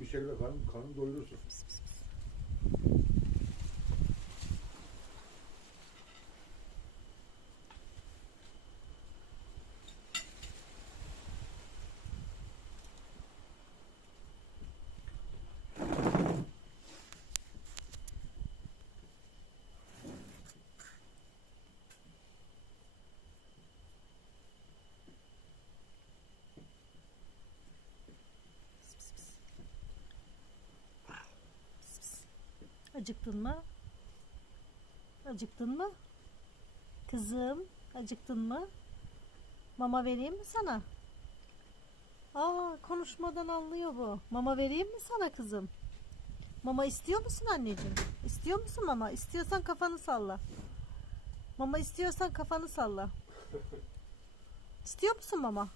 Bir şekilde karın, karın doyurursun. Acıktın mı? Acıktın mı? Kızım, acıktın mı? Mama vereyim mi sana? Aa, konuşmadan anlıyor bu. Mama vereyim mi sana kızım? Mama istiyor musun anneciğim? İstiyor musun mama? İstiyorsan kafanı salla. Mama istiyorsan kafanı salla. İstiyor musun mama?